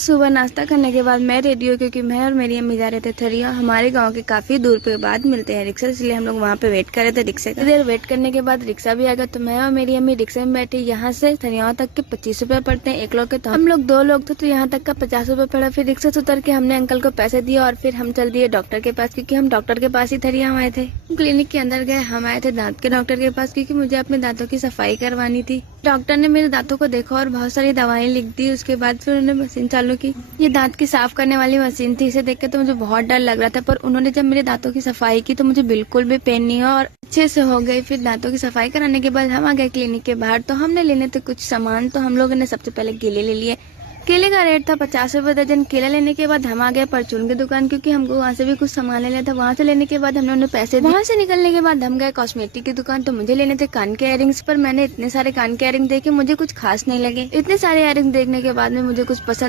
सुबह नाश्ता करने के बाद मैं रेडी हूँ क्योंकि मैं और मेरी अम्मी जा रहे थे थरिया। हमारे गांव के काफी दूर पे बाद मिलते हैं रिक्शा, इसलिए हम लोग वहाँ पे वेट कर रहे थे रिक्शे का। देर वेट करने के बाद रिक्शा भी आ गया, तो मैं और मेरी अम्मी रिक्शे में बैठे। यहाँ से थरिया तक के 25 रुपए पड़ते हैं एक लोग के, तो हम लोग 2 लोग थे तो यहाँ तक का 50 रुपए पड़ा। फिर रिक्शा से उतर के हमने अंकल को पैसे दिए और फिर हम चल दिए डॉक्टर के पास, क्योंकि हम डॉक्टर के पास ही थरिया आए थे। क्लिनिक के अंदर गए, हम आए थे दांत के डॉक्टर के पास क्योंकि मुझे अपने दांतों की सफाई करवानी थी। डॉक्टर ने मेरे दांतों को देखा और बहुत सारी दवाएं लिख दी। उसके बाद फिर उन्होंने मशीन चालू की। ये दांत की साफ करने वाली मशीन थी। इसे देख के तो मुझे बहुत डर लग रहा था, पर उन्होंने जब मेरे दांतों की सफाई की तो मुझे बिल्कुल भी पेन नहीं हुआ और अच्छे से हो गई। फिर दांतों की सफाई कराने के बाद हम आ गए क्लिनिक के बाहर। तो हमने लेने थे कुछ सामान, तो हम लोगों ने सबसे पहले केले ले लिए। केले का रेट था 50 रुपए दर्जन। केला लेने के बाद हम आ गए परचून की दुकान, क्योंकि हमको वहाँ से भी कुछ सामान लेना था। वहाँ से लेने के बाद हमने उन्हें पैसे दिए। वहाँ से निकलने के बाद हम गए कॉस्मेटिक की दुकान, तो मुझे लेने थे कान के इयरिंग्स, पर मैंने इतने सारे कान के इयरिंग देखे, मुझे कुछ खास नहीं लगे। इतने सारे इयरिंग देखने के बाद में मुझे कुछ पसंद